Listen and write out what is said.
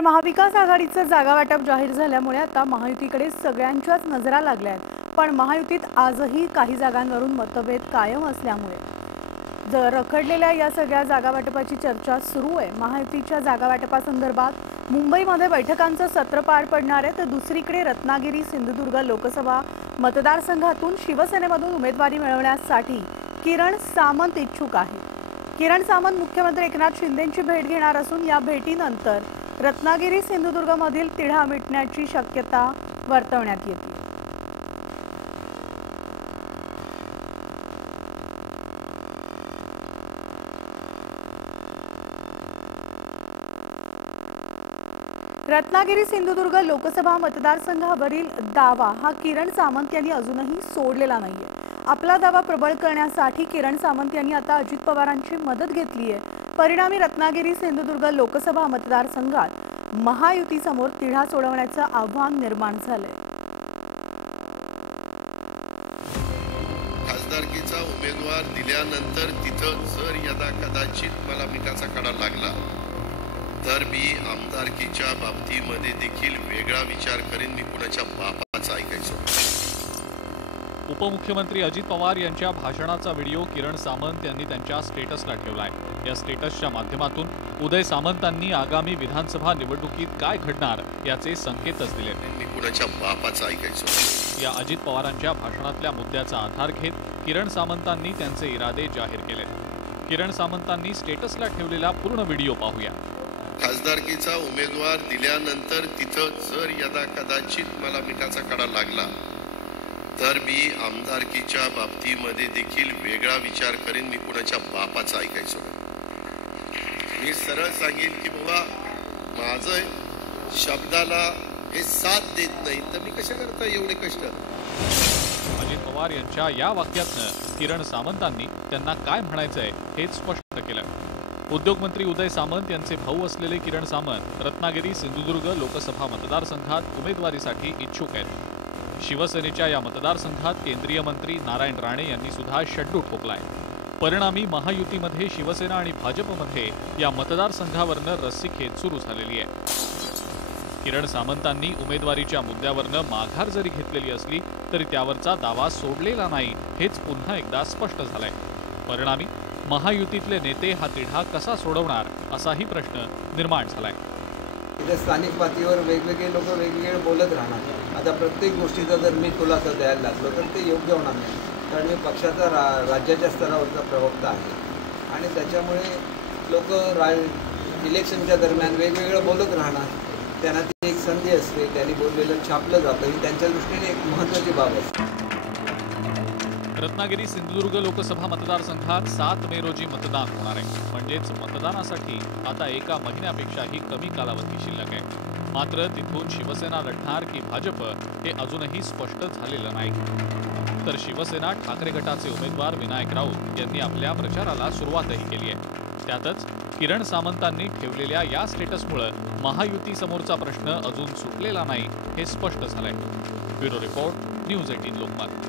तर महाविकास आघाडीचं जागा वाटप जाहीर झाल्यामुळे आता महायुतीकडे सगळ्यांच्याच नजरा लागल्या आहेत। पण महायुतीत आजही काही जागांवरून मतभेद कायम असल्यामुळे रखडलेल्या या सगळ्या जागा वाटपाची चर्चा सुरू आहे। महायुतीच्या जागा वाटपासंदर्भात मुंबईमध्ये बैठकांचं सत्र पार पडणार आहे, तर दुसरीकडे रत्नागिरी सिंधुदुर्ग लोकसभा मतदारसंघातून शिवसेनेमधून उमेदवारी मिळवण्यासाठी किरण सामंत इच्छुक आहेत। किरण सामंत मुख्यमंत्री एकनाथ शिंदेंची भेट घेणार असून या भेटीनंतर रत्नागिरी सिंधुदुर्गमधील तिढा मिटण्याची शक्यता वर्तवण्यात येते। रत्नागिरी सिंधुदुर्ग लोकसभा मतदारसंघावरील दावा हा किरण सामंत यांनी अजूनही सोडलेला नाहीये। आपला दावा प्रबळ करण्यासाठी किरण सामंत यांनी आता अजित पवारांची मदत घेतली आहे। परिणामी रत्नागिरी सिंधुदुर्ग लोकसभा मतदारसंघात महायुतीसमोर तिढा सोडवण्याचं आव्हान निर्माण झालंय। खासदारकीचा उमेदवार दिल्यानंतर तिथं जर यदा कदाचित मला मिठाचा कडा लागला तर मी आमदारकीच्या बाबतीमध्ये देखील वेगळा विचार करेन। मी कुणाच्या बापाचं ऐकायचो। उपमुख्यमंत्री अजित पवार यांच्या भाषणाचा व्हिडिओ किरण सामंत यांनी त्यांच्या स्टेटसला ठेवलाय। या स्टेटसच्या माध्यमातून उदय सामंतांनी आगामी विधानसभा निवडणुकीत काय घडणार याचे संकेतच दिले। मी कुणाच्या बापाचं ऐकायचो। या अजित पवारांच्या भाषणातल्या मुद्द्याचा आधार घेत किरण सामंतांनी त्यांचे इरादे जाहीर केले। किरण सामंतांनी स्टेटसला ठेवलेला पूर्ण व्हिडिओ पाहूया। खासदारकीचा उमेदवार दिल्यानंतर तिथं जर यदा कदाचित मला मिठाचा कडा लागला तर मी आमदारकीच्या बाबतीमध्ये देखील वेगळा विचार करेन। मी कुणाच्या बापाचं ऐकायचो। मी सरळ सांगेन की बाबा माझं शब्दाला हे साथ देत नाही तर मी कशा करता एवढे कष्ट। अजित पवार यांच्या या वाक्यातनं किरण सामंतांनी त्यांना काय म्हणायचंय हेच स्पष्ट केलं। उद्योगमंत्री उदय सामंत यांचे भाऊ असलेले किरण सामंत रत्नागिरी सिंधुदुर्ग लोकसभा मतदारसंघात उमेदवारीसाठी इच्छुक आहेत। शिवसेनेच्या या मतदारसंघात केंद्रीय मंत्री नारायण राणे यांनी सुद्धा शड्डू ठोकलाय। परिणामी महायुतीमध्ये शिवसेना आणि भाजपमध्ये या मतदारसंघावरनं रस्सीखेच सुरू झालेली आहे। किरण सामंतांनी उमेदवारीच्या मुद्द्यावरनं माघार जरी घेतलेली असली तरी त्यावरचा दावा सोडलेला नाही हेच पुन्हा एकदा स्पष्ट झालंय। परिणामी महायुतीतले नेते हा तिढा कसा सोडवणार असाही प्रश्न निर्माण झालाय। इथे स्थानिक पातळीवर वेगवेगळे लोक वेगवेगळे बोलत राहणार। आता प्रत्येक गोष्टीचा जर मी खुलासा द्यायला लागलो तर ते योग्य होणार नाही, कारण मी पक्षाचा राज्याच्या स्तरावरचा प्रवक्ता आहे आणि त्याच्यामुळे लोक इलेक्शनच्या दरम्यान वेगवेगळं बोलत राहणार। त्यांना ती एक संधी असते, त्यांनी बोललेलं छापलं जातं, ही त्यांच्या दृष्टीने एक महत्त्वाची बाब असते। रत्नागिरी सिंधुदुर्ग लोकसभा मतदारसंघात 7 मे रोजी मतदान होणार आहे। म्हणजेच मतदानासाठी आता एका महिन्यापेक्षाही कमी कालावधी शिल्लक आहे। मात्र तिथून शिवसेना लढणार की भाजप हे अजूनही स्पष्ट झालेलं नाही। तर शिवसेना ठाकरे गटाचे उमेदवार विनायक राऊत यांनी आपल्या प्रचाराला सुरुवातही केली आहे। त्यातच किरण सामंतांनी ठेवलेल्या या स्टेटसमुळे महायुतीसमोरचा प्रश्न अजून सुटलेला नाही हे स्पष्ट झालंय। Bureau report, news 18 Lokmat.